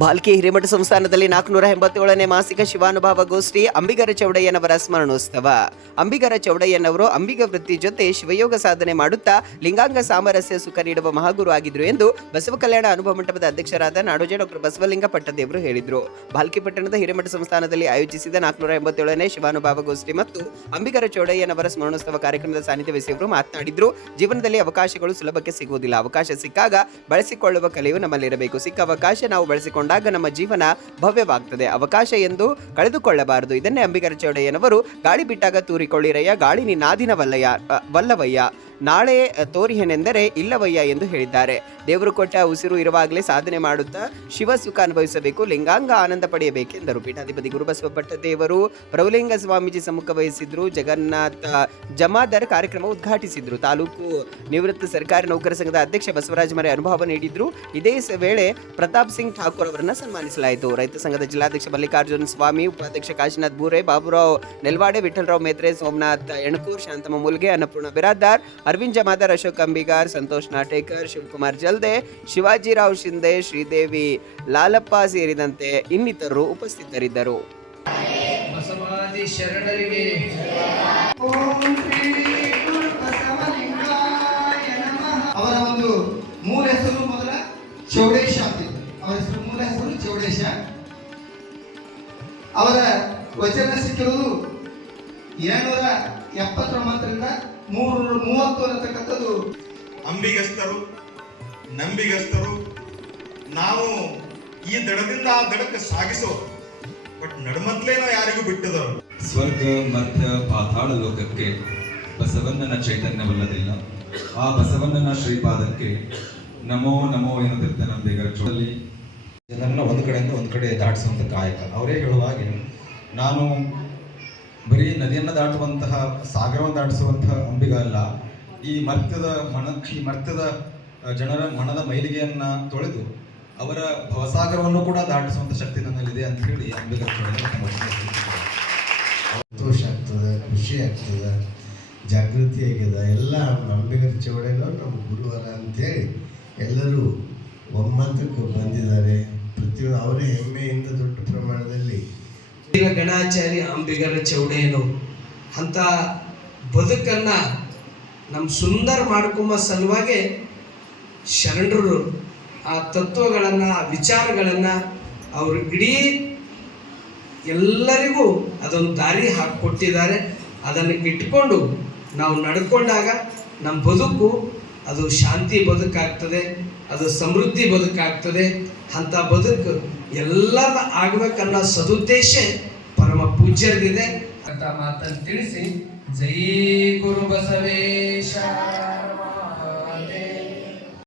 ಭಾಲ್ಕಿ ಹಿರಿಮಠ ಸಂಸ್ಥಾನದಲ್ಲಿ ನಾಲ್ಕುನೂರ ಎಂಬತ್ತೇಳನೇ ಮಾಸಿಕ ಶಿವಾನುಭವ ಗೋಷ್ಠಿ ಅಂಬಿಗರ ಚೌಡಯ್ಯನವರ ಸ್ಮರಣೋತ್ಸವ. ಅಂಬಿಗರ ಚೌಡಯ್ಯನವರು ಅಂಬಿಗ ವೃತ್ತಿ ಜೊತೆ ಶಿವಯೋಗ ಸಾಧನೆ ಮಾಡುತ್ತಾ ಲಿಂಗಾಂಗ ಸಾಮರಸ್ಯ ಸುಖ ನೀಡುವ ಮಹಾಗುರು ಆಗಿದ್ರು ಎಂದು ಬಸವ ಕಲ್ಯಾಣ ಅನುಭವ ಮಂಟಪದ ಅಧ್ಯಕ್ಷರಾದ ನಾಡೋಜ ಡಾಕ್ಟರ್ ಬಸವಲಿಂಗ ಪಟ್ಟದೇವರು ಹೇಳಿದರು. ಬಾಲ್ಕಿ ಪಟ್ಟಣದ ಹಿರೇಮಠ ಸಂಸ್ಥಾನದಲ್ಲಿ ಆಯೋಜಿಸಿದ ನಾಲ್ಕುನೂರ ಎಂಬತ್ತೇಳನೇ ಶಿವಾನುಭವ ಗೋಷ್ಠಿ ಮತ್ತು ಅಂಬಿಗರ ಚೌಡಯ್ಯನವರ ಸ್ಮರಣೋತ್ಸವ ಕಾರ್ಯಕ್ರಮದ ಸಾನ್ನಿಧ್ಯ ವಹಿಸಿಯವರು ಮಾತನಾಡಿದ್ರು. ಜೀವನದಲ್ಲಿ ಅವಕಾಶಗಳು ಸುಲಭಕ್ಕೆ ಸಿಗುವುದಿಲ್ಲ. ಅವಕಾಶ ಸಿಕ್ಕಾಗ ಬಳಸಿಕೊಳ್ಳುವ ಕಲೆಯು ನಮ್ಮಲ್ಲಿರಬೇಕು. ಸಿಕ್ಕ ಅವಕಾಶ ನಾವು ಬಳಸಿಕೊಂಡಾಗ ನಮ್ಮ ಜೀವನ ಭವ್ಯವಾಗ್ತದೆ. ಅವಕಾಶ ಎಂದು ಕಳೆದುಕೊಳ್ಳಬಾರದು. ಇದನ್ನೇ ಅಂಬಿಗರ ಚೌಡಯ್ಯನವರು, ಗಾಳಿ ಬಿಟ್ಟಾಗ ತೂರಿಕೊಳ್ಳಿರಯ್ಯ, ಗಾಳಿ ನಿನ್ನಾದಿನವಲ್ಲಯ್ಯ ವಲ್ಲಯ್ಯ ವಲ್ಲವಯ್ಯ. ನಾಳೆ ತೋರಿಹೆನೆಂದರೆ ಇಲ್ಲವಯ್ಯ ಎಂದು ಹೇಳಿದ್ದಾರೆ. ದೇವರು ಕೊಟ್ಟ ಉಸಿರು ಇರುವಾಗಲೇ ಸಾಧನೆ ಮಾಡುತ್ತಾ ಶಿವ ಸುಖ ಅನುಭವಿಸಬೇಕು, ಲಿಂಗಾಂಗ ಆನಂದ ಪಡೆಯಬೇಕೆಂದರು. ಪೀಠಾಧಿಪತಿ ಗುರುಬಸವ ಭಟ್ಟದೇವರು ಪ್ರಭುಲಿಂಗ ಸ್ವಾಮೀಜಿ ಸಮ್ಮುಖ ವಹಿಸಿದ್ರು, ಜಗನ್ನಾಥ ಜಮಾದರ್ ಕಾರ್ಯಕ್ರಮ ಉದ್ಘಾಟಿಸಿದ್ರು. ತಾಲೂಕು ನಿವೃತ್ತ ಸರ್ಕಾರಿ ನೌಕರ ಸಂಘದ ಅಧ್ಯಕ್ಷ ಬಸವರಾಜ ಮರೆ ಅನುಭವ ನೀಡಿದ್ರು. ಇದೇ ವೇಳೆ ಪ್ರತಾಪ್ ಸಿಂಗ್ ಠಾಕೂರ್ ಅವರನ್ನು ಸನ್ಮಾನಿಸಲಾಯಿತು. ರೈತ ಸಂಘದ ಜಿಲ್ಲಾಧ್ಯಕ್ಷ ಮಲ್ಲಿಕಾರ್ಜುನ ಸ್ವಾಮಿ, ಉಪಾಧ್ಯಕ್ಷ ಕಾಶಿನಾಥ್ ಬೂರೆ, ಬಾಬುರಾವ್ ನೆಲ್ವಾಡೆ, ವಿಠಲರಾವ್ ಮೇತ್ರೆ, ಸೋಮನಾಥ್ ಎಣಕೂರ್, ಶಾಂತಮ್ಮ ಮುಲ್ಗೆ, ಅನ್ನಪೂರ್ಣ ಬಿರಾದಾರ್ ಅರವಿಂದ್ ಜಮಾದಾರ್ ಅಶೋಕ್ ಅಂಬಿಗಾರ್ ಸಂತೋಷ್ ನಾಟೇಕರ್ ಶಿವಕುಮಾರ್ ಜಲ್ದೆ ಶಿವಾಜಿರಾವ್ ಶಿಂದೆ ಶ್ರೀದೇವಿ ಲಾಲಪ್ಪ ಸೇರಿದಂತೆ ಇನ್ನಿತರರು ಉಪಸ್ಥಿತರಿದ್ದರು. ಅವರ ಒಂದು ಮೂಲ ಹೆಸರು ಮೊದಲ ಚೌಡೇಶ ಅವರ ಹೆಸರು ಮೂಲ ಹೆಸರು ಚೌಡೇಶ. ಅವರ ವಚನ ಸಿಕ್ಕಿರುವುದು ಎರಡ್ನೂರ ಎಪ್ಪತ್ತೊಂಬತ್ತರಿಂದ ಮೂರು ಮೂವತ್ತು ಅನ್ನತಕ್ಕಂಥದ್ದು. ಅಂಬಿಗಸ್ತರು ನಂಬಿಗಸ್ತರು ನಾವು ಈ ದಡದಿಂದ ಆ ದಡಕ್ಕೆ ಸಾಗಿಸೋ ಬಟ್ ನಡುಮತ್ಲೇನೋ ಯಾರಿಗೂ ಬಿಟ್ಟದರು ಸ್ವರ್ಗ ಮಧ್ಯ ಪಾತಾಳ ಲೋಕಕ್ಕೆ ಬಸವಣ್ಣನ ಚೈತನ್ಯವಲ್ಲದಿಲ್ಲ. ಆ ಬಸವಣ್ಣನ ಶ್ರೀಪಾದಕ್ಕೆ ನಮೋ ನಮೋ ನಮ್ಮ ನಂಬಿಗರ ಚೋಳಲ್ಲಿ ಜನರನ್ನ ಒಂದು ಕಡೆಯಿಂದ ಒಂದು ಕಡೆ ದಾಟಿಸುವಂಥ ಕಾಯಕ ಅವರೇ ಹೇಳುವ ಹಾಗೆ ನಾನು ಬರೀ ನದಿಯನ್ನು ದಾಟುವಂತಹ, ಸಾಗರವನ್ನು ದಾಟಿಸುವಂತಹ ಅಂಬಿಗ ಅಲ್ಲ. ಈ ಮರ್ತ್ಯದ ಮನ ಈ ಮರ್ತ್ಯದ ಜನರ ಮನದ ಮೈಲಿಗೆಯನ್ನ ತೊಳೆದು ಅವರ ಭವಸಾಗರವನ್ನು ಕೂಡ ದಾಟಿಸುವಂಥ ಶಕ್ತಿ ನನ್ನಲ್ಲಿದೆ ಅಂತ ಹೇಳಿ ಚೋಳಲ್ಲಿ ಸಂತೋಷ ಆಗ್ತದೆ, ಖುಷಿ ಆಗ್ತದೆ, ಜಾಗೃತಿ ಆಗ್ಯದ ಎಲ್ಲ ಅಂಬಿಗರ ಚೌಡೇನವ್ರು ನಮ್ಮ ಗುರುವಾರ ಅಂತೇಳಿ ಎಲ್ಲರೂ ಒಮ್ಮತಕ್ಕೆ ಬಂದಿದ್ದಾರೆ. ಪ್ರತಿಯೊಂದು ಅವರೇ ಗಣಾಚಾರಿ ಅಂಬಿಗರ ಚೌಡೇನು ಅಂತ ಬದುಕನ್ನು ನಮ್ಮ ಸುಂದರ ಮಾಡ್ಕೊಂಬ ಸಲುವಾಗಿ ಶರಣರು ಆ ತತ್ವಗಳನ್ನು, ಆ ವಿಚಾರಗಳನ್ನು ಅವರು ಇಡೀ ಎಲ್ಲರಿಗೂ ಅದೊಂದು ದಾರಿ ಹಾಕಿಕೊಟ್ಟಿದ್ದಾರೆ. ಅದನ್ನು ಇಟ್ಕೊಂಡು ನಾವು ನಡ್ಕೊಂಡಾಗ ನಮ್ಮ ಬದುಕು ಅದು ಶಾಂತಿ ಬದುಕಾಗ್ತದೆ, ಅದು ಸಮೃದ್ಧಿ ಬದುಕಾಗ್ತದೆ. ಅಂಥ ಬದುಕು ಎಲ್ಲರ ಆಗಬೇಕನ್ನೋ ಸದುದ್ದೇಶ ಪೂಜ್ಯರಿಗಿದೆ. ಅಂತ ಮಾತನ್ನು ತಿಳಿಸಿ ಜೈ ಗುರು ಬಸವೇಶ